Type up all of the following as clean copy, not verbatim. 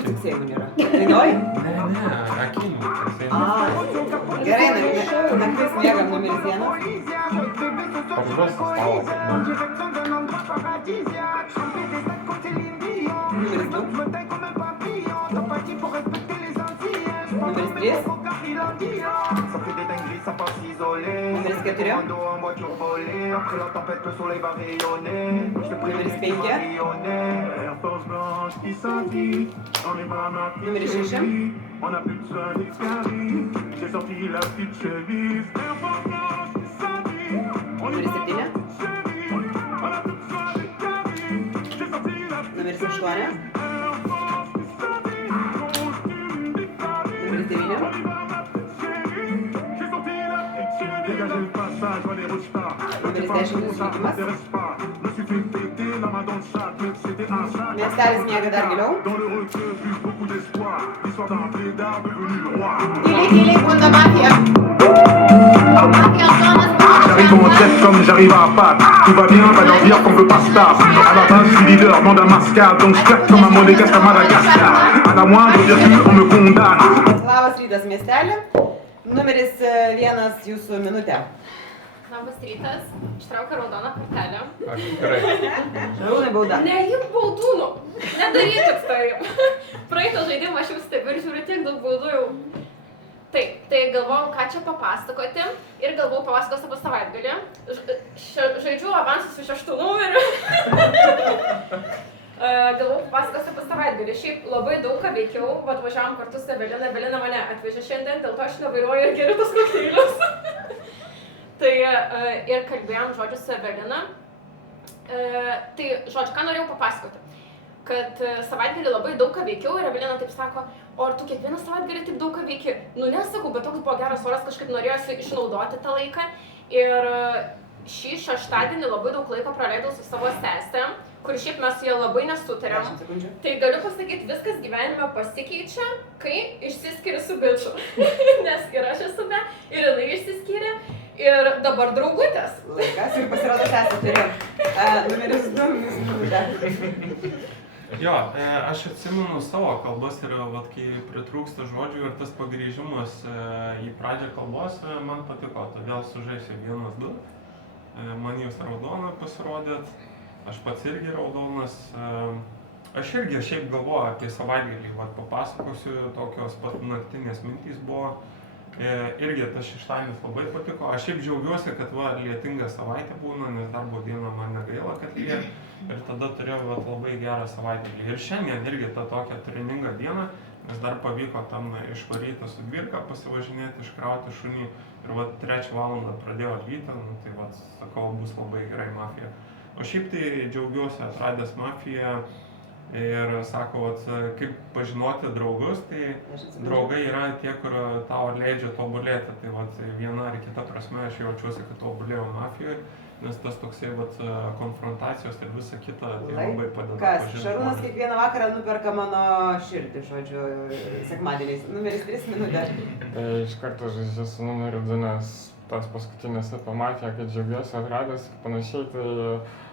Caksėjimų nėra. Dainuoji? Ne, akinių caksėjimų. Gerai, naktis miegam numeris 1. Pažuos stalas. Numeris 2. Numeris 3. Numeris 4. Numeris 5. Numeris 6. Numeris 7. Numeris 8. Numeris 9. Numeris 10 susitikimas. Miestelis miega dar giliau. Giliai, Bunda Mafia. J'arrive au chef comme j'arrive à Pâques. Tout va bien, pas leur dire qu'on veut pas star. À la base, je suis leader, bande à mascade. Donc je claque comme un monégasque à Madagascar. À la moindre virgule, on me condamne. Labas rytas, miestelė. Numeris 1 jūsų minutė. Labas rytas, ištraukia raudoną kortelę. Gerai. Šarūnai bauda. Neimk baudūnų, nedarykit taip. Praeito žaidimą aš jau stebiu ir žiūriu tiek daug baudų jau. Taip, tai galvojau, ką čia papasakoti ir galvojau papasakos apie savaitgalį. Žaidžiu avansus su 6 numeriu. Galvojau papasakos apie savaitgalį. Šiaip labai daug ką veikiau, atvažiavom kartu su Evelina. Evelina mane atvežė šiandien, dėl to aš nevairuoju ir geriu tos kokteilius. Tai ir kalbėjom, žodžiu, su Evelina. Tai, žodžiu, ką norėjau papasakoti. Kad savaitgalį labai daug ką veikiau ir Evelina taip sako, o ar tu kiekvieną savaitgalį taip daug ką veiki? Nu nesakau, bet toks buvo geras oras, kažkaip norėjosi išnaudoti tą laiką. Ir šį šeštadienį labai daug laiko praleidau su savo sesė, kur šiaip mes su ja labai nesutarėm. Tai galiu pasakyti, viskas gyvenime pasikeičia, kai išsiskiri su biču. Nes ir aš esu be, ir jinai išsiskyrė. Ir dabar draugutės. Laikas ir pasirodo sesė turiu. Numeris 2 jūsų minutė. Jo, aš atsimenu savo kalbas ir vat, kai pritrūksta žodžių ir tas pagrįžimas į pradžią kalbos man patiko, todėl sužaisiu 1-2. Man jūs raudona pasirodėt, aš pats irgi raudonas. Aš irgi šiaip galvoju apie savaitgalį, vat, papasakosiu, tokios pat naktinės mintys buvo. Irgi tas šeštadienis labai patiko. Aš šiaip džiaugiuosi, kad va, lietinga savaitė būna, nes darbo dieną man negaila, kad lyja. Ir tada turėjau vat, labai gerą savaitgalį. Ir šiandien irgi ta tokia turininga diena, nes dar pavyko tam išvaryti su dvirka, pasivažinėti, iškrauti šunį. Ir vat 3 valandą pradėjo atvyti, nu, tai vat, sakau, bus labai gerai mafija. O šiaip tai džiaugiuosi atradęs mafiją. Ir sako, vat, kaip pažinoti draugus, tai draugai yra tie, kur tau leidžia tobulėti. Tai vat, viena ar kita prasme aš jaučiuosi, kad tobulėjau mafijoje, nes tas toksai vat, konfrontacijos ir visa kita tai labai padeda. Kas? Šarūnas kiekvieną vakarą nuperka mano širdį, žodžiu, sekmadieniais. Numeris 3 minutė. Tai iš karto žaidžiu su numeriu 2, nes tas paskutinis apie mafiją, kad džiaugiuosi atradęs ir panašiai, tai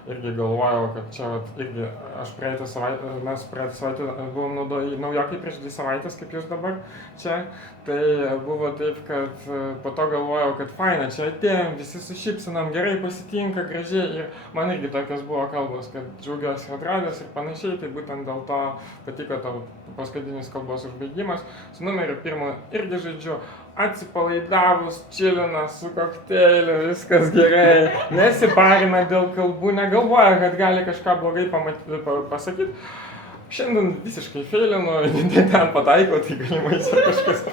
irgi galvojau, kad čia irgi aš praeitą savaitę buvom naujokai prieš 2 savaitės, kaip jūs dabar čia. Tai buvo taip, kad po to galvojau, kad faina, čia atėjom, visi su šypsenam, gerai pasitinka, gražiai. Ir man irgi tokios buvo kalbos, kad džiaugiuosi atradęs ir panašiai. Tai būtent dėl to patiko tavo paskutinis kalbos užbaigimas. Su numeriu 1 irgi žaidžiu. Atsipalaidavus, čilina su kokteiliu, viskas gerai, nesiparina dėl kalbų, negalvoja, kad gali kažką blogai pasakyti. Šiandien visiškai feilinu, ten pataikau, tai galimai čia kažkas.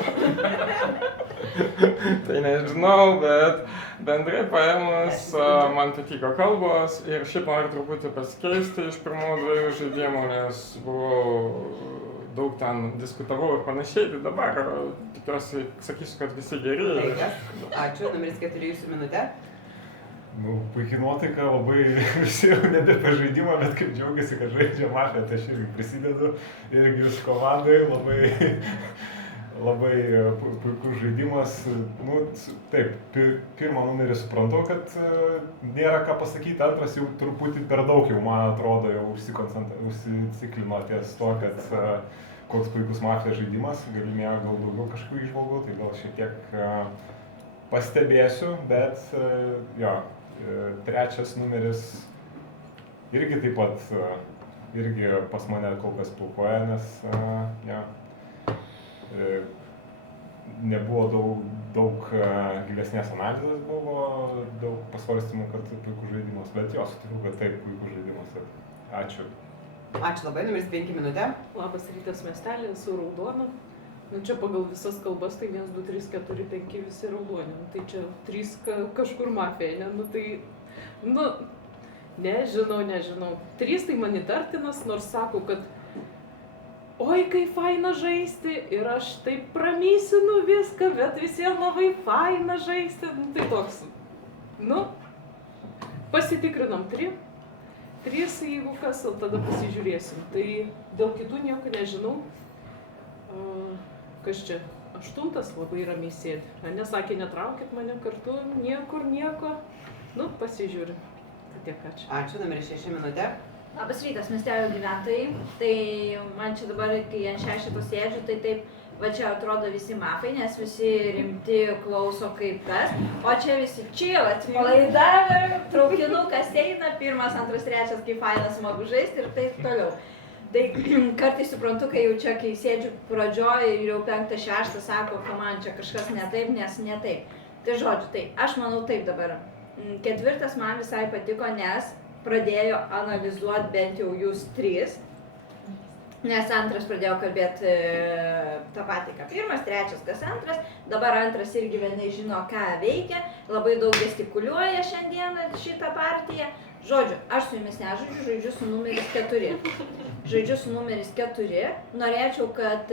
Tai nežinau, bet bendrai paėmus man patiko kalbos ir šiaip noriu truputį pasikeisti iš pirmų 2 žaidimų, nes buvau daug ten diskutavau ir panašiai, tai dabar tikiuosi, sakysiu, kad visi geri. Ačiū, numeris 4 jūsų minutė. Nu, puikiai nuotaika, labai visi jau nebe pažaidimą, bet kaip džiaugiasi, kad žaidžia mafiją, tai aš irgi prisidedu, irgi jūsų komandai, labai puikus žaidimas. Nu, taip, pirmą numerį suprantu, kad nėra ką pasakyti, antras jau truputį per daug jau, man atrodo, jau užsiciklino ties to, kad koks puikus mafijos žaidimas, galimėjo gal daugiau kažkokių įžvalgų, tai gal šiek tiek pastebėsiu, bet jo, trečias numeris irgi taip pat, irgi pas mane kol kas pilkoja, nes jo, nebuvo daug gilesnės analizės, buvo daug pasvarstymų, kad puikus žaidimas, bet jo, sutikiu, kad taip, puikus žaidimas. Ačiū. Ačiū labai, numeris 5 minutė. Labas rytas miestelė, esu raudona. Nu, čia pagal visas kalbas tai 1, 2, 3, 4, 5 visi raudoni. Nu, tai čia 3 kažkur mafija, ne? Nu tai, nu, nežinau. 3 tai man įtartinas, nors sako, kad oi, kaip faina žaisti ir aš taip pramysinu viską, bet visiems labai faina žaisti. Nu, tai toks, nu, pasitikrinom 3, jeigu kas, tada pasižiūrėsim. Tai dėl kitų nieko nežinau. Kas čia? 8 labai ramiai sėdi. Nesakė, netraukit mane kartu, niekur nieko. Nu, pasižiūrim. Tai tiek ačiū. Ačiū, numeris 6 minutė. Labas rytas, miestelio gyventojai. Tai man čia dabar, kai ant 6 sėdžiu, tai taip, va čia atrodo visi mafai, nes visi rimti klauso kaip kas. O čia visi chill, atsipalaidavę, traukinukas eina, 1, 2, 3, kaip fainas smagu žaisti ir taip toliau. Tai kartais suprantu, kai jau čia, kai sėdžiu pradžioj ir jau 5, 6 sako, kad man čia kažkas ne taip, nes ne taip. Tai žodžiu, tai aš manau taip dabar. 4 man visai patiko, nes pradėjo analizuoti bent jau jūs 3. Nes 2 pradėjo kalbėti tą patį, ką 1, 3, kas 2. Dabar 2 irgi vienai žino, ką veikia. Labai daug gestikuliuoja šiandieną šitą partiją. Žodžiu, aš su jumis nežaidžiu, žaidžiu su numeris 4. Norėčiau, kad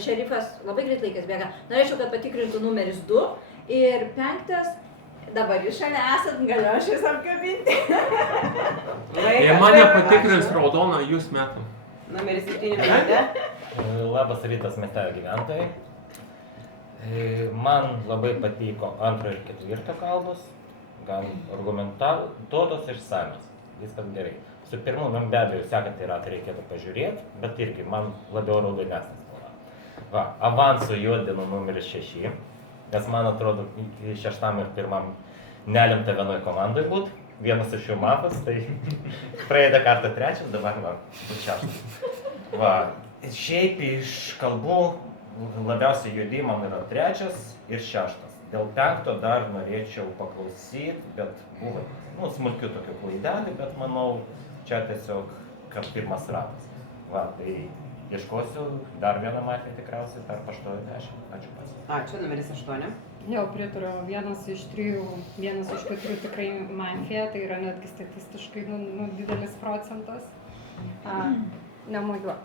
šerifas, labai greit laikas bėga, norėčiau, kad patikrintų numeris 2 ir 5. Dabar jūs šalia esat, galiu aš jūs apkabinti. Jei mane patikrins raudoną, jūs metam. Numeris 7 minutė. Labas rytas miestelio gyventojai. Man labai patiko 2 ir 4 kalbos, gan argumentuotos ir samios. Viskas gerai. Su pirmu, man be abejo, sekantį ratą reikėtų pažiūrėti, bet irgi man labiau raudonesnis spalva. Va, avansų juodinu numeris 6, nes man atrodo, 6 ir 1 nelimta vienoj komandai būt. Vienas iš jų mafas, tai praeidė kartą 3, dabar man 6. Va, šiaip iš kalbų labiausiai juodi man yra 3 ir 6. Dėl 5 dar norėčiau paklausyti, bet buvo, smulkių tokių klaidelį, bet manau, čia tiesiog kaip 1 ratas. Va, tai ieškosiu dar vieną mafiją tikriausiai tarp 8-10. Ačiū pats. Ačiū, numeris 8. Jau pritariu, 1 iš 3, 1 iš 4 tikrai mafija, tai yra netgi statistiškai didelis procentas. Nemojuok.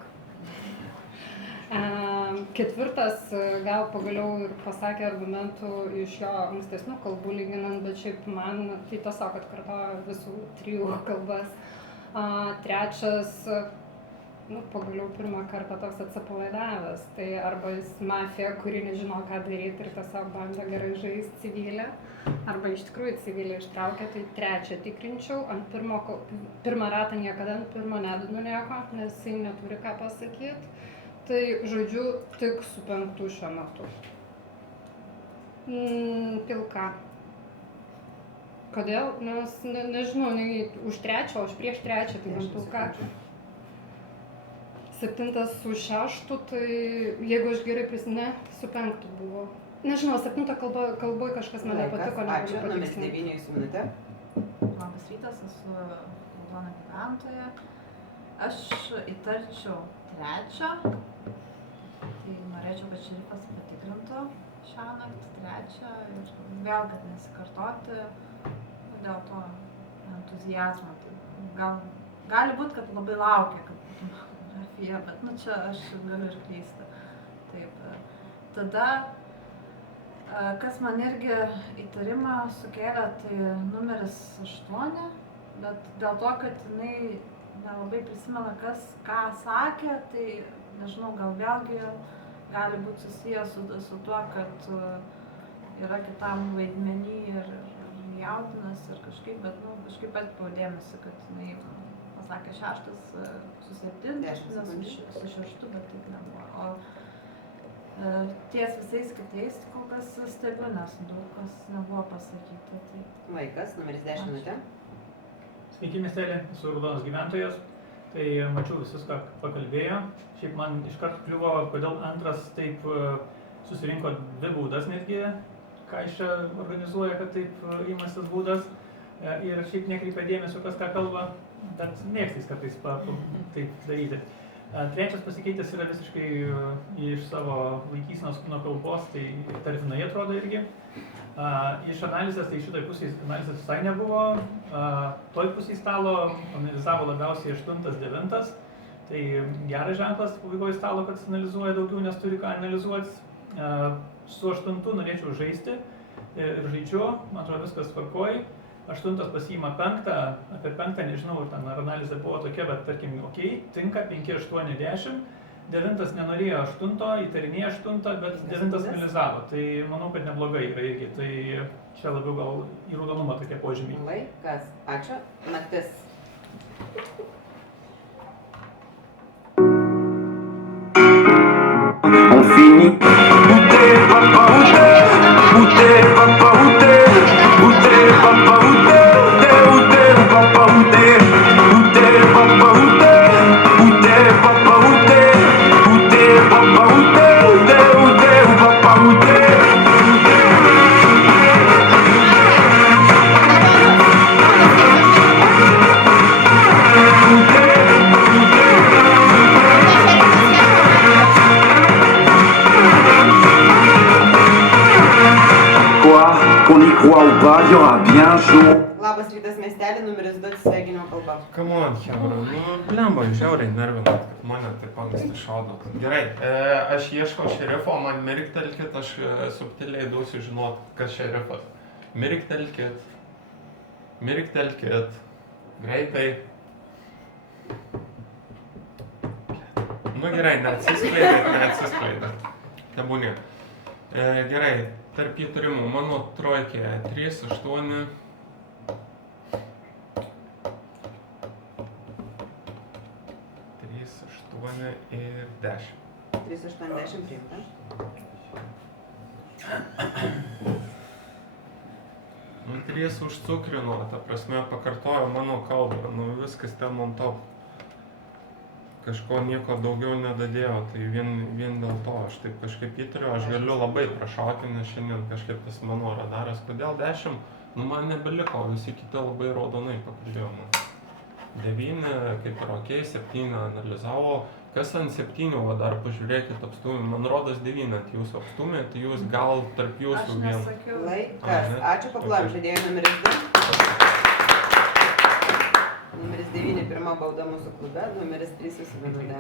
4 gal pagaliau ir pasakė argumentų iš jo ankstesnių kalbų lyginant, bet šiaip man tai tiesiog atkartojo visų 3 kalbas. 3 pagaliau 1 kartą toks atsipalaidavęs, tai arba jis mafija, kuri nežino, ką daryti ir tiesiog bandė gerai žaisti civilę, arba iš tikrųjų civilę ištraukė, tai 3 tikrinčiau, ant 1 ratą niekada ant 1 nedinu nieko, nes jis neturi ką pasakyti, tai žodžiu tik su 5 šiuo metu. Pilka. Kodėl? Nes nežinau, už 3, o už prieš 3, tai man pilka. 7 su 6, tai jeigu aš gerai prisimenu, su 5 buvo. Nežinau, 7 kalboj kažkas man nepatiko. Ačiū, numeris 9 jūsų minutė. Labas rytas, esu raudona gyventoja. Aš įtarčiau 3. Tai norėčiau, kad šerifas patikrintų šią naktį 3 ir vėl, kad nesikartoti dėl to entuzijazmo. Tai gali būti, kad labai laukia, kad būtų mafija, bet čia aš galiu ir klysti. Taip. Tada, kas man irgi įtarimą sukėlė, tai numeris 8, bet dėl to, kad jinai nelabai prisimena, ką sakė, tai nežinau, gal vėlgi gali būti susijęs su tuo, kad yra kitam vaidmenį ir jaudinas ir kažkaip, bet kažkaip atkreipiau dėmesį, kad jinai pasakė 6 su 7, su 6, bet taip nebuvo. O ties visais kitais kol kas stebiu, nes daug kas nebuvo pasakyta. Tai... Laikas, numeris 10 minutė. Sveiki, miestelė, esu Raudonas gyventojas. Tai mačiau visus, ką pakalbėjo. Šiaip man iškart kliuvo, kodėl antras taip susirinko 2 baudas netgi, ką iš čia organizuoja, kad taip įmas tas baudas. Ir šiaip nekreipia dėmesio, kas ką kalba, bet mėgstais kartais taip daryti. Trečias pasikeitęs yra visiškai iš savo vaikysenos kūno kalbos, tai tartinai atrodo irgi. Iš analizės, tai šitoj pusėje analizės visai nebuvo. Toj pusėje stalo analizavo labiausiai 8-9. Tai geras ženklas pabaigoje stalo, kad analizuoja daugiau, nes turi ką analizuoti. Su 8 norėčiau žaisti ir žaidžiu, man atrodo viskas tvarkoj. 8 pasiima 5, apie 5 nežinau, ar analizė buvo tokia, bet tarkim, okei, tinka, 5, 8, 10. 9 nenorėjo 8, įtarinėjo 8, bet 9 analizavo. Tai manau, kad neblogai yra irgi. Tai čia labiau gal į raudonumą tokie požymiai. Laikas. Ačiū. Naktis. On finit. Où t'es, papa, où t'es? Où t'es, papa, où t'es? Où t'es, papa, où t'es? Où t'es, papa, où t'es? Où t'es, papa, où t'es? Où t'es, papa, où t'es? Où t'es, papa, où t'es? Où t'es, papa, où t'es? Qu'on y croit ou pas, il y aura bien chaud. Labas rytas miestelė, numeris 2 sveikinimo kalba. Come on, chebra, blemba, žiauriai nervinat, kad mane taip anksti šaudo. Gerai, aš ieškau šerifo, man mirktelkit, aš subtiliai duosiu žinot, kas šerifas. Mirktelkit. Mirktelkit. Greitai. Nu gerai, neatsiskleidėt. Tebūnė. Gerai, tarp įtarimų mano trojkė 3, 8. 3, 8 ir 10. 3, 8, 10 priimta. Nu, 3 užcukrino, ta prasme, pakartojo mano kalbą, nu viskas ten on top. Kažko nieko daugiau nedadėjo, tai vien dėl to aš taip kažkaip įtariu, aš galiu labai prašauti, nes šiandien kažkaip tas mano radaras. Kodėl 10? Nu man nebeliko, visi kiti labai raudonai pakalbėjo. 9 kaip ir okei, 7 analizavo. Kas ant 7, va dar pažiūrėkit apstumį, man rodos 9 ant jūsų apstumė, tai jūs gal tarp jūsų vien. Aš nesakiau. Laikas. Ačiū, paplojam žaidėjų numeris 2. Numeris 9, pirma bauda mūsų klube, numeris 3 jūsų minutė.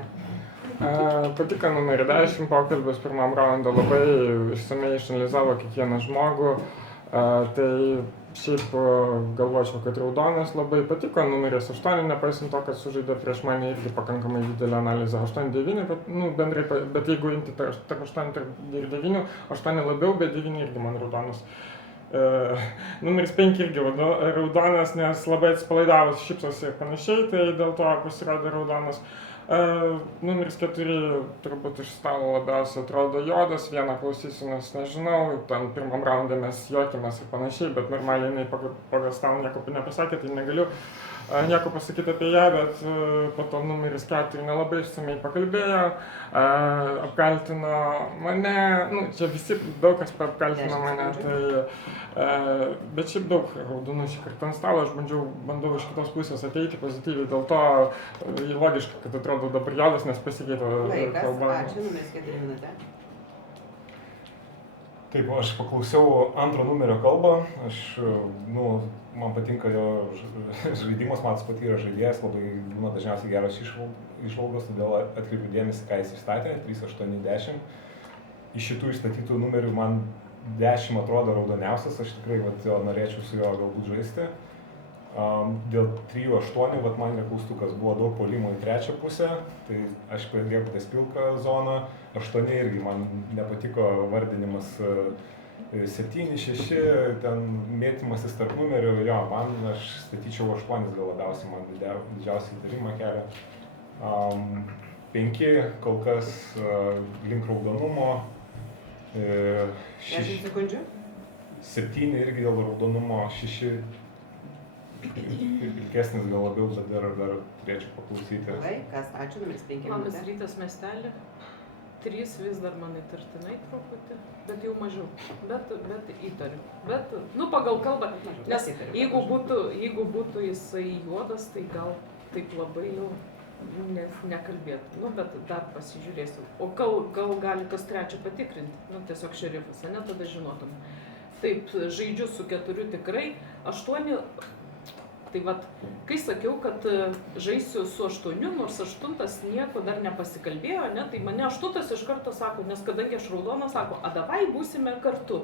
Patiko numerį 10, pokalbis pirmam raundą labai išsamei išanalizavo kiekvieną žmogų. Tai šiaip galvočiau, kad raudonas labai patiko, numeris 8, nepaisant to, kad sužaidė prieš mane irgi pakankamai didelę analizę. 8-9, bet, bendrai, bet jeigu imti tarp 8 ir 9, 8 labiau, bet 9 irgi man raudonas. Numeris 5 irgi raudonas, nes labai atsipalaidavus šypsosi ir panašiai, tai dėl to pasirodė raudonas. Numeris 4 turbūt iš stalo labiausiai atrodo juodas, vieną klausysiu, nes nežinau, ten pirmam raunde mes juokėmės ir panašiai, bet normaliai jinai pagal stalą nieko nepasakė, tai negaliu nieko pasakyti apie ją, bet po to numeris 4 nelabai išsamei pakalbėjo, apkaltino mane, čia visi daug kas apkaltino mane, bet šiaip daug raudonų šį kartą ant stalo, aš bandau iš kitos pusės ateiti pozityviai, dėl to logiška, kad atrodo dabar juodas, nes pasikeitė kalba. Laikas, ačiū, numeris 4 minutė. Taip, aš paklausiau antro numerio kalbą, man patinka jo žaidimas, Matas patyrė žaidėjas, labai dažniausiai geros išvalgos, todėl atkreipiu dėmesį, ką jis išstatė, 3, 8, 10. Iš šitų išstatytų numerių man 10 atrodo raudoniausias, aš tikrai norėčiau su juo galbūt žaisti. Dėl 3-8, vat man klaustukas buvo daug puolimo į trečią pusę, tai aš pradėjau ties pilką zoną, 8 irgi man nepatiko vardinimas 7-6, ten mėtymasis tarp numerių, jo, man aš statyčiau 8 gal labiausiai, man didžiausią įtarimą kelia. 5 kol kas link raudonumo, 10 sekundžių. 7 irgi dėl raudonumo, 6 ilgesnis gal labiau, bet dar turėčiau paklausyti. Laikas, ačiū, numeris 5 Labas minutės. rytas miestelį. 3 vis dar man įtartinai truputį, bet jau mažiau. Bet įtariu. Bet, pagal kalbą, nes jeigu būtų jisai juodas, tai gal taip labai jau nekalbėtų. Bet dar pasižiūrėsiu. O gal gali kas trečią patikrinti. Tiesiog šerifas, ne, tada žinotum. Taip, žaidžiu su 4 tikrai, 8. Tai vat, kai sakiau, kad žaisiu su 8, nors 8 nieko dar nepasikalbėjo, ne, tai mane 8 iš karto sako, nes kadangi aš raudona, sako, a davai būsime kartu.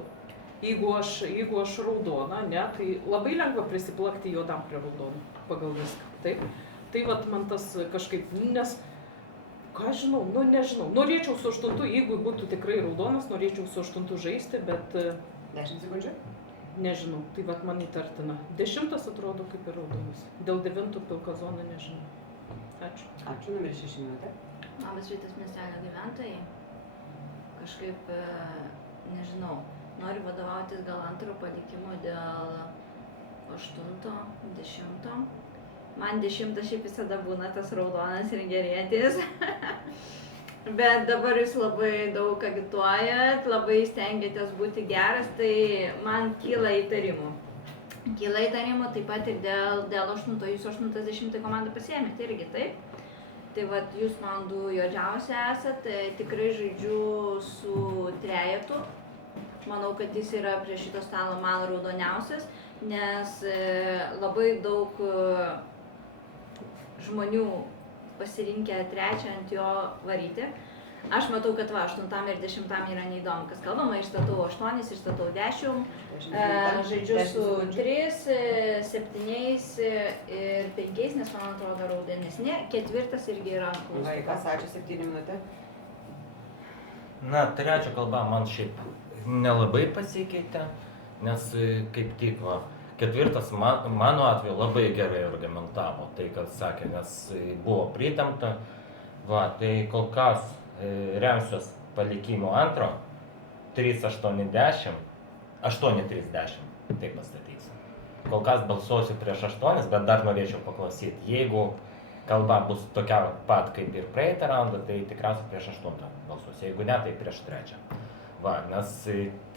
Jeigu aš raudona, ne, tai labai lengva prisiplakti juodam prie raudono pagal viską. Taip. Tai vat man tas kažkaip, nes, ką žinau, nežinau. Norėčiau su 8, jeigu būtų tikrai raudonas, norėčiau su 8 žaisti, bet 10 sekundžių. Nežinau, tai vat man įtartina. 10 atrodo kaip ir raudonas. Dėl 9 pilka zona nežinau. Ačiū. Ačiū, numeris 6 minutė. Labas rytas miestelio gyventojai. Kažkaip, nežinau, noriu vadovautis gal antro palikimo dėl 8, 10. Man 10 šiaip visada būna tas raudonas ir gerėtis. Bet dabar jūs labai daug agituojat, labai stengiatės būti geras, tai man kyla įtarimų. Kyla įtarimų taip pat ir dėl 8, jūs 80 komandą pasiėmėte irgi, taip? Tai vat jūs man 2 juodžiausi esat, tikrai žaidžiu su trejetu. Manau, kad jis yra prie šito stalo man raudoniausias, nes labai daug žmonių pasirinkę trečią ant jo varyti. Aš matau, kad 8 ir 10 yra neįdomu, kas kalbama, išstatau 8, išstatau 10, žaidžiu su 3, 7 ir 5, nes man atrodo raudonesni, 4 irgi yra klaustukas. Laikas, ačiū, 7 minutė. Na, trečia kalba man šiaip nelabai pasikeitė, nes kaip tik 4 mano atveju labai gerai argumentavo tai, kad sakė, nes buvo pritempta. Tai kol kas remsiuos palikimo antro, 3-8-10, 8-3-10, taip pastatysiu. Kol kas balsuosiu prieš 8, bet dar norėčiau paklausyti, jeigu kalba bus tokia pat kaip ir praeitą raundą, tai tikriausiai prieš 8 balsuosiu, jeigu ne, tai prieš 3. Nes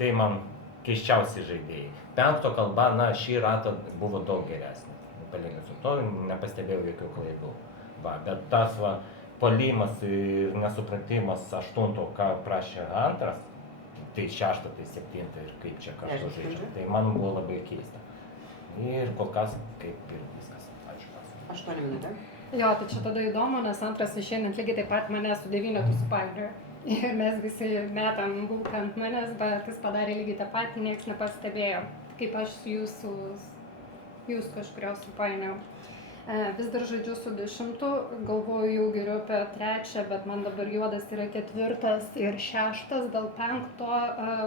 tai man keiščiausi žaidėjai. 5 kalba, šį ratą buvo daug geresnė. Palyginus su to, nepastebėjau jokių klaidų. Bet tas puolimas ir nesupratimas 8, ką prašė 2, tai 6, tai 7 ir kaip čia kažko žaidžia. Tai man buvo labai keista. Ir kol kas kaip ir viskas. Ačiū. 8 minutė. Jo, tai čia tada įdomu, nes antras išeinant lygiai taip pat mane su 9 supainiojo. Ir mes visi metam bulką ant manęs, bet jis padarė lygiai tą patį, nieks nepastebėjo, kaip aš jūs kažkurio supainiau. Vis dar žaidžiu su 10, galvoju jau geriau apie 3, bet man dabar juodas yra 4 ir 6 dėl 5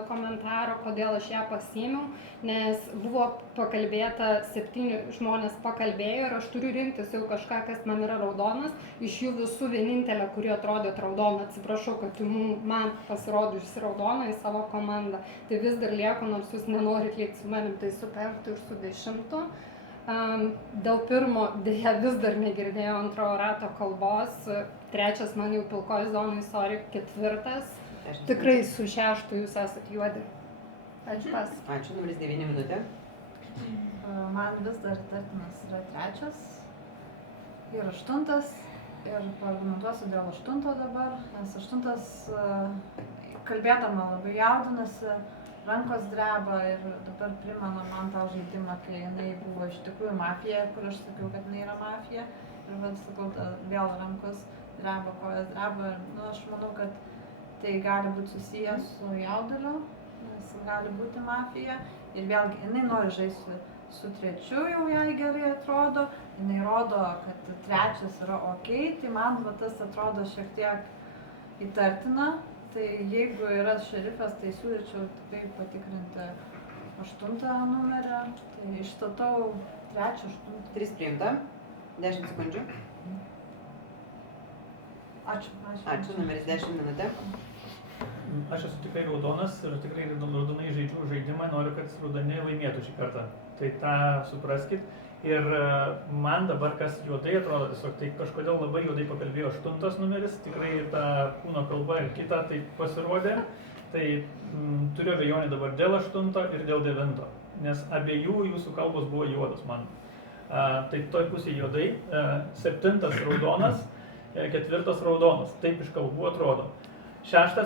komentaro, kodėl aš ją pasiėmiau, nes buvo pakalbėta, 7 žmonės pakalbėjo ir aš turiu rinktis jau kažką, kas man yra raudonas, iš jų visų vienintelė, kuri atrodė raudona, atsiprašau, kad man pasirodžiusi raudona į savo komandą, tai vis dar lieku, nors jūs nenorit likti su manim, tai su 5 ir su 10. Dėl 1 dėja vis dar negirdėjau antrojo rato kalbos, 3 man jau pilkoj zonai, 4, tikrai su 6 jūs esat juodi. Ačiū pas. Ačiū, numeris 9 minutė. Man vis dar tartinas yra 3 ir 8 ir paargumentuosiu dėl 8 dabar, nes 8 kalbėdama labai jaudinasi, rankos dreba ir dabar primena man tą žaidimą, kai jinai buvo iš tikrųjų mafija, kur aš sakiau, kad jinai yra mafija. Ir vad sakau, vėl rankos dreba, kojas dreba. Ir aš manau, kad tai gali būti susijęs su jauduliu, nes gali būti mafija. Ir vėlgi, jinai nori žaisti su trečiu jau jai gerai atrodo, jinai rodo, kad trečias yra ok, tai man va tas atrodo šiek tiek įtartina, tai jeigu yra šerifas, tai siūlyčiau tikrai patikrinti 8 numerį, tai išstatau 3, 8. 3 priimta. 10 sekundžių. Ačiū, numeris 10 minutė. Aš esu tikrai raudonas ir tikrai raudonai žaidžiu žaidimą, noriu, kad raudoni laimėtų šį kartą. Tai tą supraskit. Ir man dabar, kas juodai atrodo, tiesiog tai kažkodėl labai juodai pakalbėjo 8 numeris, tikrai ta kūno kalba ir kita taip pasirodė. Tai turiu abejonių dabar dėl 8 ir dėl 9, nes abiejų jūsų kalbos buvo juodos man. Tai toj pusėje juodai, 7 raudonas, 4 raudonas, taip iš kalbų atrodo. 6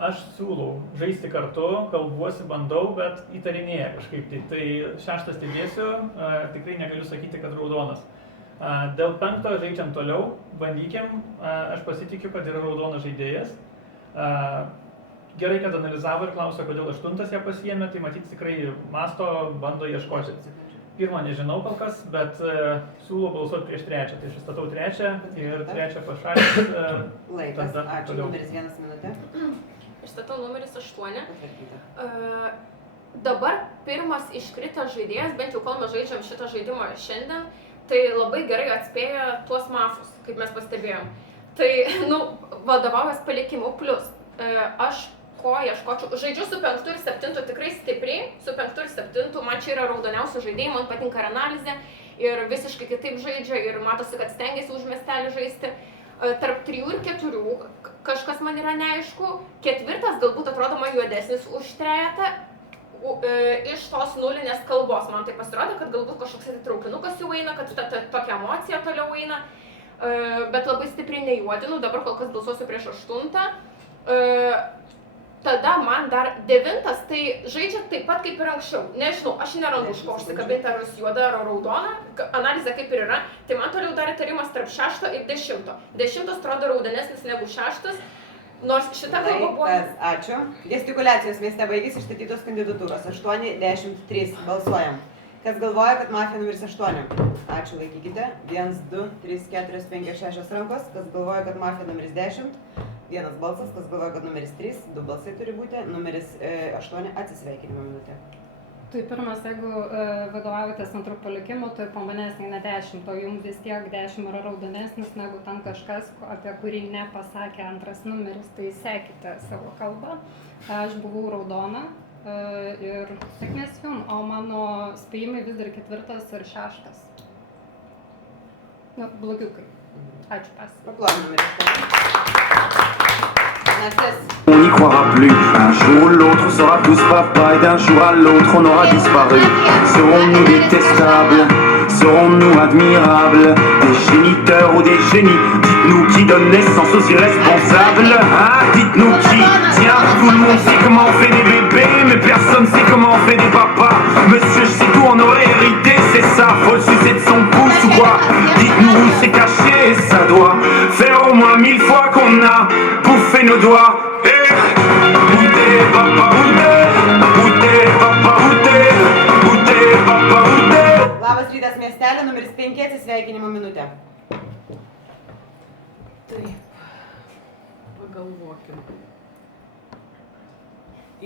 aš siūlau žaisti kartu, kalbuosi, bandau, bet įtarinėja kažkaip tai. Tai 6 stebėsiu, tikrai negaliu sakyti, kad raudonas. Dėl 5 žaidžiam toliau, bandykim, aš pasitikiu, kad yra raudonas žaidėjas. Gerai, kad analizavo ir klausė, kodėl 8 ją pasiėmė, tai matyt tikrai masto, bando ieškoti. 1 nežinau kol kas, bet siūlau balsuoti prieš 3, tai aš statau 3 ir 3 pašalinti. Laikas, ačiū, numeris 1 minutė. Aš statau numeris 8. Dabar pirmas iškritęs žaidėjas, bent jau kol mes žaidžiam šitą žaidimą šiandien, tai labai gerai atspėja tuos mafus, kaip mes pastebėjom. Tai, vadovaujas palikimu, plus aš ko ieškočiau, žaidžiu su 5 ir 7 tikrai stipriai, su 5 ir 7, man čia yra raudoniausi žaidėjai, man patinka ir analizė, ir visiškai kitaip žaidžia, ir matosi, kad stengiasi už miestelį žaisti. Tarp 3 ir 4 kažkas man yra neaišku, 4 galbūt atrodo man juodesnis už 3, iš tos nulinės kalbos man tai pasirodė, kad galbūt kažkoks atitraukinukas jau eina, kad tokia emocija toliau eina, bet labai stipriai nejuodinu, dabar kol kas balsuosiu prieš 8. Tada man dar 9, tai žaidžia taip pat kaip ir anksčiau. Nežinau, aš nerandu už ko užsikabinti, ar jūs juoda, ar raudona, analizė kaip ir yra. Tai man toliau dar įtarimas tarp 6 ir 10. 10 atrodo raudonesnis negu 6, nors šita kalba buvo... Ačiū. Gestikuliacijos mieste baigėsi išstatytos kandidatūros. 8, 10, 3. Balsuojam. Kas galvoja, kad mafija numeris 8? Ačiū, laikykite. 1, 2, 3, 4, 5, 6 rankos. Kas galvoja, kad mafija numeris 10? 1 balsas. Kas galvoja, kad numeris 3? 2 balsai turi būti. Numeris 8 atsisveikinimo minutė. Tai pirmas, jeigu vadovaujatės antrų palikimų, tai po manęs eina 10, o jums vis tiek 10 yra raudonesnis negu ten kažkas, apie kurį nepasakė 2 numeris, tai sekite savo kalbą. Aš buvau raudona. Ir sėkmės jum, o mano spėjimai vis dar 4 ir 6. Blogiukai. Ačiū, pas. Paklausim numeris 8. On n'y croira plus, un jour ou l'autre on sera tous papa et d'un jour à l'autre on aura disparu. Serons-nous détestables? Serons-nous admirables? Des géniteurs ou des génies? Dites-nous qui donne naissance aux irresponsables, hein? Dites-nous qui? Tiens, tout le monde sait comment on fait des bébés, mais personne sait comment on fait des papas. Monsieur, je sais tout, on aurait hérité, c'est ça, faut le sucer de son pouce ou quoi? Dites-nous où c'est caché, ça doit faire au moins 1000 fois qu'on a bouffé nos doigts. Où t'es, papa, où t'es? Où t'es, papa, où t'es? Où t'es, papa, où t'es? Labas rytas miestelė, numeris 5 atsisveikinimo minutė. Taip, pagalvokim.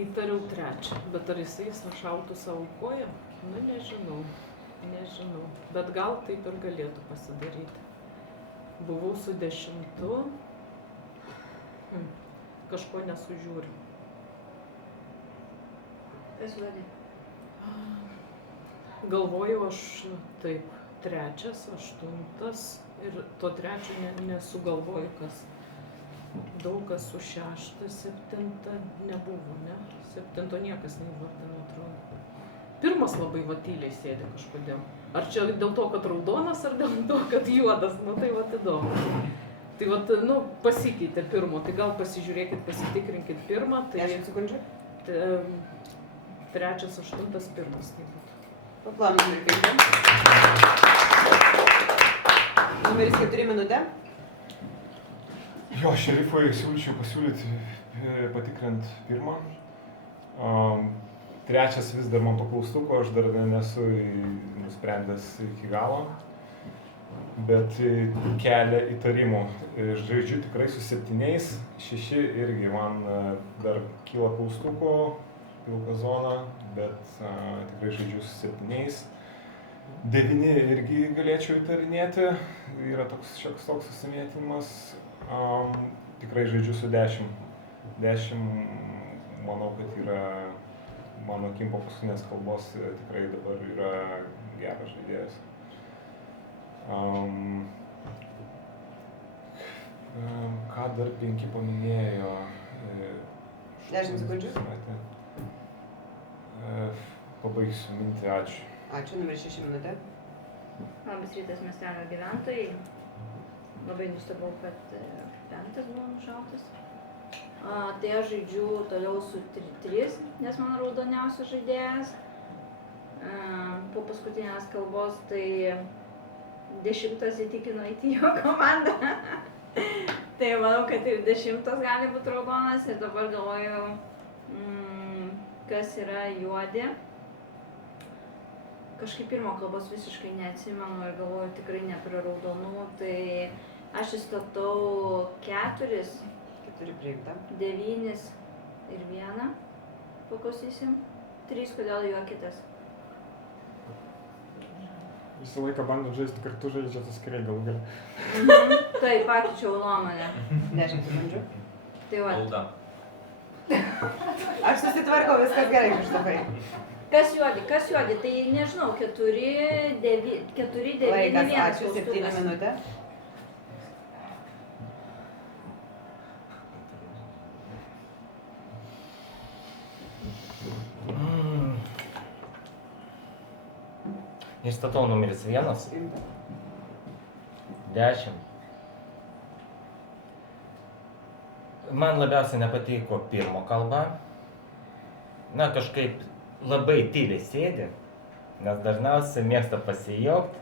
Įtariau 3, bet ar jisai sušautų savo koją? Nežinau, bet gal taip ir galėtų pasidaryti. Buvau su 10, kažko nesužiūriu. Galvoju aš taip, 3, 8 ir to 3 nesugalvoju, kas. Daug kas su 6, 7 nebuvo, ne? 7 niekas neįvardino, atrodo. 1 labai vatyliai sėdi kažkodėl. Ar čia dėl to, kad raudonas, ar dėl to, kad juodas? Tai įdomu. Tai pasikeitė 1, tai gal pasižiūrėkit, pasitikrinkit 1. 10 sekundžių. 3, 8, 1 tai būtų. Paplanom numeris 5. Numeris 4 minutė. Jo, šerifui siūlyčiau pasiūlyti patikrinti 1. trečias vis dar man paklaustuko, aš dar nesu nusprendęs iki galo, bet kelia įtarimų. Žaidžiu tikrai su 7, 6 irgi man dar kyla klaustukų, pilka zona, bet tikrai žaidžiu su 7. 9 irgi galėčiau įtarinėti, yra šioks toks susimėtinimas. Tikrai žaidžiu su 10. 10, manau, kad yra mano akim po paskutinės kalbos tikrai dabar yra geras žaidėjas. Ką dar 5 paminėjo? 10 sekundžių. Pabaigsiu mintį, ačiū. Ačiū, numeris 6 minutė. Labas rytas miestelio gyventojai. Labai nustebau, kad 5 buvo nušautas. Tai aš žaidžiu toliau su 3, nes man raudoniausias žaidėjas. Po paskutinės kalbos tai 10 įtikino eiti jo komandą. Tai manau, kad ir 10 gali būti raudonas ir dabar galvoju, kas yra juodi. Kažkaip pirmo kalbos visiškai neatsimenu ir galvoju tikrai ne prie raudonų, tai aš įstatau 4 priimta. 9 ir 1. Paklausysim. 3, kodėl juokitės? Visą laiką bandom žaisti kartu, žaidžiat atskirai galų gale. Taip, pakeičiau nuomonę. 10 sekundžių. Tai va. Bauda. Aš susitvarkau, viskas gerai, Krištofai. Kas juodi? Tai nežinau, 4, 9, Laikas, 1 ačiū, 7 minutė. Įstatau numeris 1. 10. Man labiausiai nepatiko pirmo kalba. Na, kažkaip labai tyliai sėdi, nes dažniausiai mėgsta pasijuokti,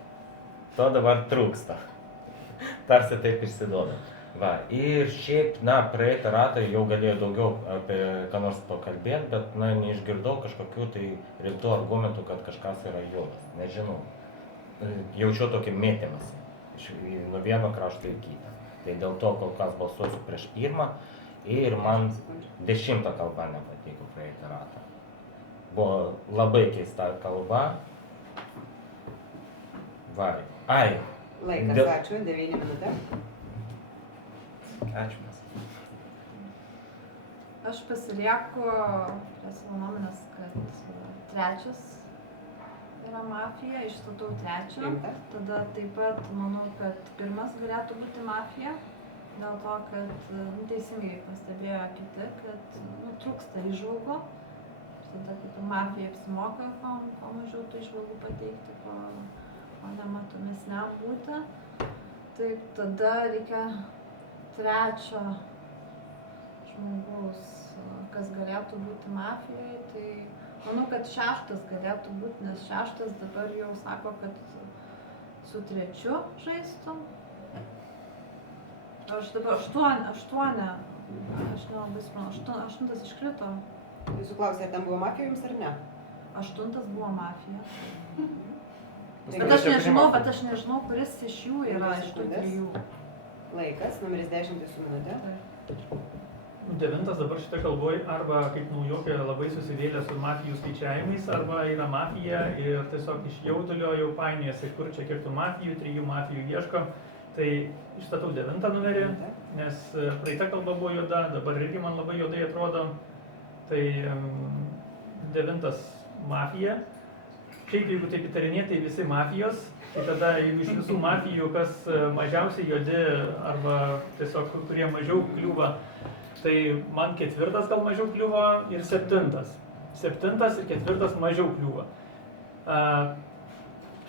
to dabar trūksta. Tarsi taip išsiduoda. Va, ir šiaip, na, praeitą ratą jau galėjau daugiau apie ką nors pakalbėti, bet, na, neišgirdau kažkokių tai rimtų argumentų, kad kažkas yra juodas. Nežinau. Jaučiu tokį mėtymąsi nuo vieno krašto į kitą. Tai dėl to kol kas balsuosiu prieš 1 ir man 10 kalba nepatiko praeitą ratą. Buvo labai keista kalba. Va, ai. Laikas, ačiū, 9 minutė. Ačiū mes. Aš pasilieku prie savo nuomonės, kad 3 yra mafija, išstatau 3. Tada taip pat manau, kad 1 galėtų būti mafija. Dėl to, kad teisingai pastebėjo kiti, kad trūksta įžvalgų. Tada kaip mafija apsimoka, kuo mažiau tų įžvalgų pateikti, ko nematomesniam būti. Taip, tada reikia 3 žmogaus, kas galėtų būti mafijoje, tai manau, kad 6 galėtų būti, nes 6 dabar jau sako, kad su 3 žaistų. Aš dabar 8, aš nelabai suprantu, 8 iškrito. Jūsų klausė, ar ten buvo mafija jums ar ne? 8 buvo mafija. Bet aš nežinau, kuris iš jų yra iš tų 3. Laikas, numeris 10 jūsų minutė. 9 dabar šitą kalboj arba kaip naujokė labai susivėlė su mafijų skaičiavimais, arba yra mafija ir tiesiog iš jaudulio jau painiojasi, kur čia kiek tų mafijų, 3 mafijų ieško. Tai išstatau 9 numerį, nes praeita kalba buvo juoda, dabar irgi man labai juodai atrodo. Tai 9 mafija. Šiaip jeigu taip įtarinėti, tai visi mafijos. Tai tada jeigu iš visų mafijų, kas mažiausiai juodi arba tiesiog kurie mažiau kliūva, tai man 4 gal mažiau kliūva ir 7. 7 ir 4 mažiau kliūva.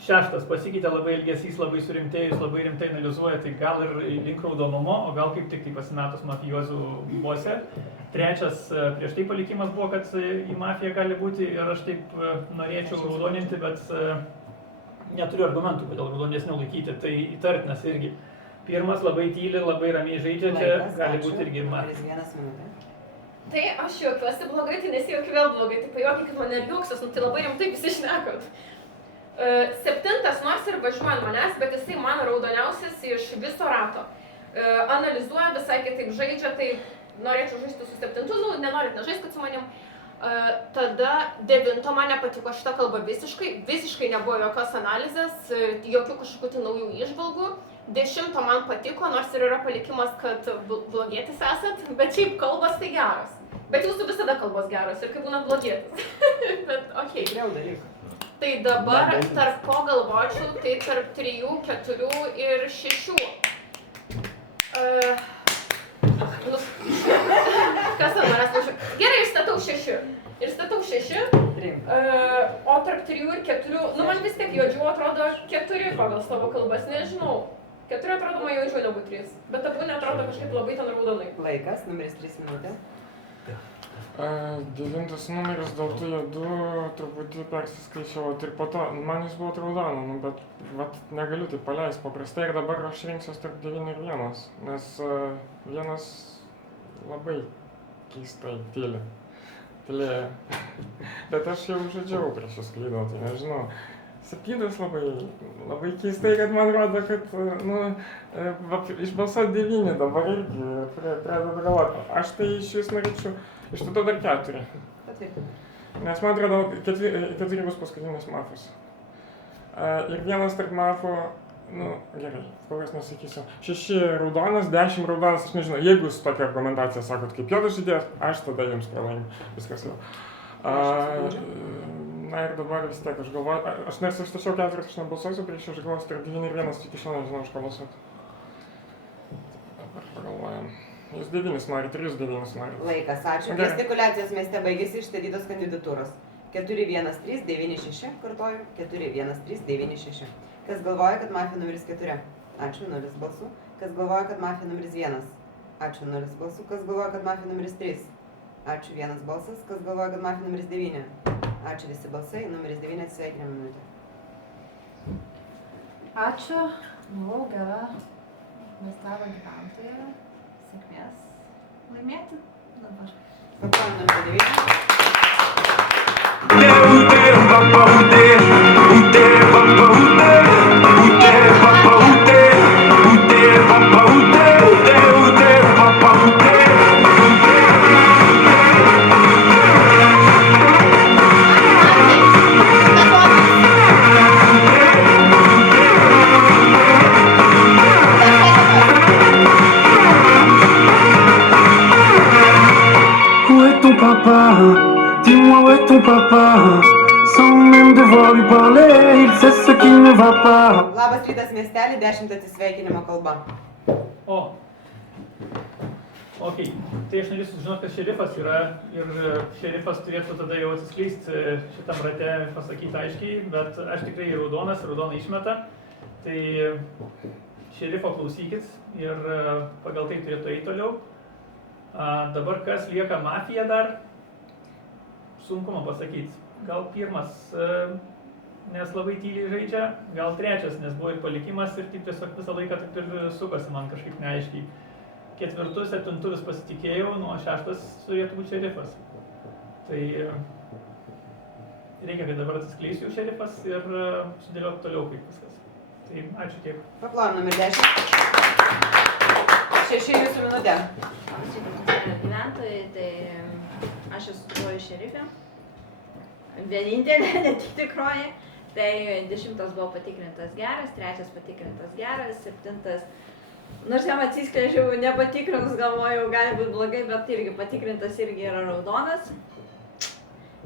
6 pasikeitė labai elgesys, labai surimtėjus, labai rimtai analizuoja, tai gal ir link raudonumo, o gal kaip tik tai pasimetus mafijozų bose. 3 prieš tai palikimas buvo, kad į mafiją gali būti ir aš taip norėčiau raudoninti, bet neturiu argumentų, kodėl raudonesnių laikyti, tai įtartinas irgi. 1 labai tyli, labai ramiai žaidžia, čia gali būti irgi mafija. Tai aš juokiuosi blogai, tai nesijuokiu vėl blogai, tai pajuokit mane liuksus, nu tai labai rimtai visi šnekot. 7 nors ir važiuoja ant manęs, bet jisai man raudoniausias iš viso rato. Analizuoja, visai kitaip žaidžia, tai norėčiau žaisti su 7, nu nenorit nežaiskit su manim. Tada 9 man nepatiko šita kalba visiškai nebuvo jokios analizės, jokių kažkokių tai naujų įžvalgų. 10 man patiko, nors ir yra palikimas, kad blogietis esat, bet šiaip kalbos tai geros. Bet jūsų visada kalbos geros ir kaip būnat blogietis. Bet okei. Tai dabar tarp ko galvočiau, tai tarp 3, 4 ir 6. Kas ant manęs lašiu? Gerai, išstatau 6. O tarp 3 ir 4, nu man vis tiek juodžių atrodo 4 pagal savo kalbas, nežinau. 4 atrodo man juodžių negu 3, bet abu neatrodo kažkaip labai ten raudonai. Laikas, numeris 3 minutės. 9 numeris dėl tų juodų truputį persiskaičiau ir po to, man jis buvo raudona, nu, bet vat, negaliu tai paleisti paprastai ir dabar aš rinksiuos tarp 9 ir 1, nes 1 labai keistai tylėjo. Bet aš jau žaidžiau prieš jus klydau, tai nežinau. 7 labai keistai, kad man rodo, kad, nu, išbalsuot 9 dabar irgi pradedu galvoti. Aš tai iš jūs norėčiau, iš tada dar 4. Nes man atrodo, 4 bus paskutinis mafas. Ir 1 tarp mafų, nu, gerai, kol kas nesakysiu. 6 raudonas, 10 raudonas, aš nežinau, jeigu jūs tokią argumentaciją sakot kaip juodas žaidėjas, aš tada jums pralaimiu, viskas jau. Na ir dabar vis tiek aš galvoju, aš nors aš tačiau 4 aš nebalsuosiu prieš, aš galvoju, tarp 9 ir 1, tik iš šiandien nežinau, už ką balsuoti. Dabar pagalvojam. Jūs 9 nori, 3 9 nori. Laikas, ačiū. Gestikuliacijos mieste baigėsi išstatytos kandidatūros. 4, 1, 3, 9, 6, kartoju, 4, 1, 3, 9, 6. Kas galvoja, kad mafija numeris 4? Ačiū, 0 balsų. Kas galvoja, kad mafija numeris 1? Ačiū, 0 balsų. Kas galvoja, kad mafija numeris 3? Ačiū, 1 balsas. Kas galvoja, kad mafija numeris 9? Ačiū visi balsai. Numeris 9 atsisveikinam minutę. Ačiū. Buvau gera miestelio gyventoja. Sėkmės laimėti dabar. Papuojam numerį 9. Dis-moi où est ton papa, sans même devoir lui parler, il sait ce qui ne va pas. Labas rytas miestelį, 10 atsisveikinimo kalba. O. Ok, tai aš norėsiu sužinoti, kas šerifas yra ir šerifas turėtų tada jau atsiskleisti šitam rate, pasakyti aiškiai, bet aš tikrai raudonas, raudoną išmeta. Tai šerifo klausykit ir pagal tai turėtų eiti toliau. Dabar kas lieka mafija dar? Sunku man pasakyti. Gal 1, nes labai tyliai žaidžia, gal 3, nes buvo ir palikimas ir taip tiesiog visą laiką taip ir sukasi man kažkaip neaiškiai. 4, 7 vis pasitikėjau, nuo 6 turėtų būti šerifas. Tai reikia, kad dabar atsiskleisiu šerifas ir sudėlioti toliau kaip viskas. Tai ačiū tiek. Paplojam numerį 10. 6 jūsų minutė. Gyventojai, tai aš esu tikroji šerifė. Vienintelė, ne tik tikroji. Tai 10 buvo patikrintas geras, 3 patikrintas geras, 7. Nors jam atsiskleidžiau nepatikrinus, galvojau, gali būti blogai, bet irgi patikrintas irgi yra raudonas.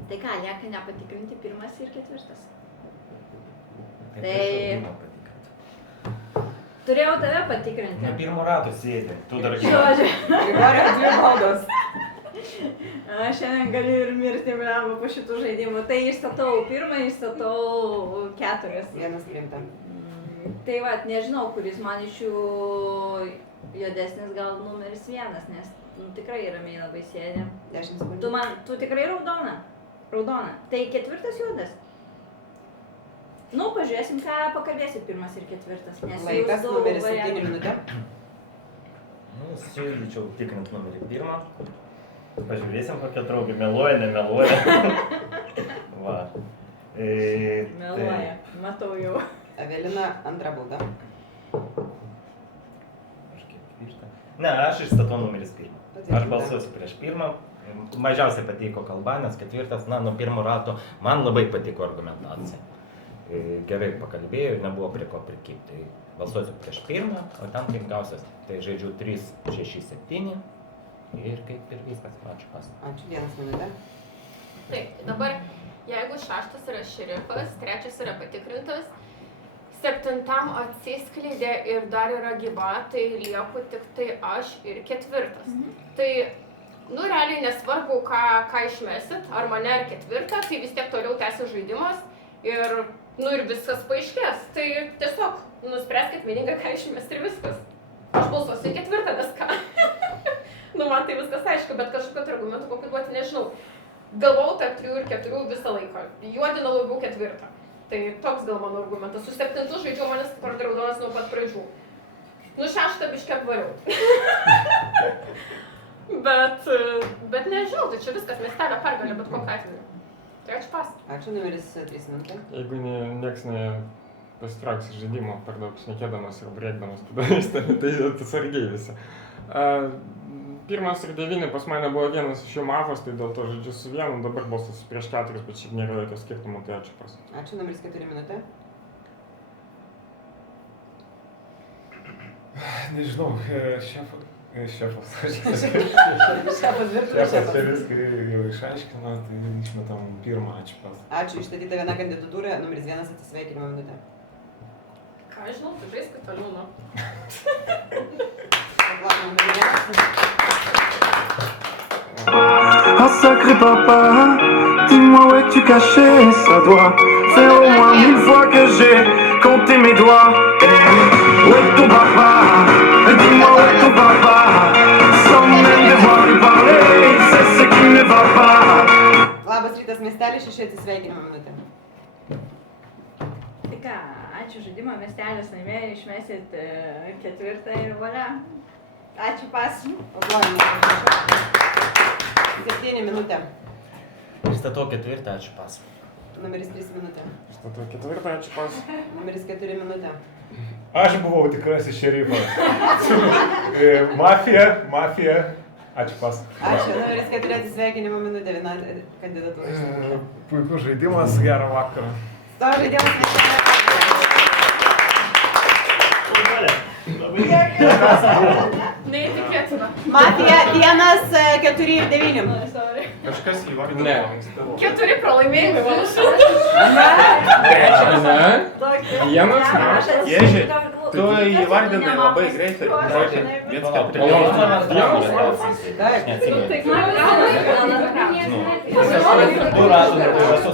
Tai ką, lieka nepatikrinti 1 ir 4. Tai turėjau tave patikrinti. Ne pirmo rato sėdė, tu dar Grigorijos 2 valdos. Aš šiandien galiu ir mirti blemba po šitų žaidimų. Tai išstatau 1, išstatau 4. 1 priimta. Tai va, nežinau, kuris man iš jų juodesnis, gal numeris 1, nes tikrai ramiai labai sėdė. 10 sekundžių. Tu tikrai raudona. Raudona. Tai 4 juodas. Nu, pažiūrėsim, ką pakalbėsit 1 ir 4. Laikas, numeris 7 minutė. Nu, siūlyčiau tikrint numerį 1. Pažiūrėsim, kokia draugė meluoja, nemeluoja. Va. Meluoja, matau jau. Evelina, antra bauda. Ne, aš išstatau numeris 1. Aš balsuosiu prieš 1. Mažiausiai patiko kalba, nes 4, na, nuo pirmo rato man labai patiko argumentacija. Gerai pakalbėjau, nebuvo prie ko prikipti. Balsuosiu prieš 1, o ten kaip gausias. Tai žaidžiu 3, 6, 7 ir kaip ir viskas, ačiū pas. Ačiū, 1 minutė. Taip, dabar jeigu 6 yra šerifas, 3 yra patikrintas, 7 atsiskleidė ir dar yra gyva, tai lieku tik tai aš ir 4. Tai, nu, realiai nesvarbu, ką išmesit, ar mane, ar 4, tai vis tiek toliau tęsis žaidimas ir, nu, ir viskas paaiškės. Tai tiesiog nuspręskit vieningą, ką išmest ir viskas. Aš balsuosiu 4, nes ką. Nu, man tai viskas aišku, bet kažkokiu argumentu kokiu duoti nežinau. Galvau tarp 3 ir 4 visą laiką. Juodina labiau 4. Tai toks gal mano argumentas. Su 7 žaidžiu, manęs raudonas nuo pat pradžių. Nu, 6 biškį apvariau. bet nežinau, tai čia viskas miestelio pergalė, bet kokiu atveju. Tai ačiū pas. Ačiū, numeris 3 minutė. Jeigu nieks nepasitrauks iš žaidimo per daug šnekėdamas ir breikdamas, tada tai atsargiai visi. 1 ir 9 pas mane buvo vienas iš jų mafas, tai dėl to žaidžiu su 1, dabar balsas prieš 4, bet šiaip nėra jokio skirtumo, tai ačiū pas. Ačiū, numeris 4 minutė. Nežinau, šefas. Šefas Šefas čia viską jau išaiškino, tai išmetam 1, ačiū pas. Ačiū, išstatyta 1 kandidatūra, numeris 1 atsisveikinimo minutė. Ką žinau, tu žaiskit toliau, nu. Ah sacré papa, dis-moi où es-tu caché? Ça doit faire au moins 1000 fois que j'ai compté mes doigts. Où est ton papa? Dis-moi où est ton papa? Sans même devoir lui parler, c'est ce qui ne va pas. Labas rytas, miestelis, 6 atsisveikinimo minutė. Tai ką, ačiū žaidimą, miestelis laimėjo, išmesit 4 ir valia. Ačiū pas. Paplojame. 7 minutė. Išstatau 4, ačiū pas. Numeris 3 minutė. Išstatau 4, ačiū pas. Numeris 4 minutė. Aš buvau tikrasis šerifas. Mafija, ačiū pas. Ačiū, numeris 4 atsisveikinimo minutė, 1 kandidatūra. Puikus žaidimas, gerą vakarą. Savo žaidimas miestelio. Neįtikėtina. Mafija 1, 4 ir 9. Kažkas įvardino. Ne. 4 pralaimėjimai panašu. Ne? Vienas? Ježi, tu įvardinai labai greitai. Žodžiu, 1, 4, 5. Aš neatsimenu. Du ratus,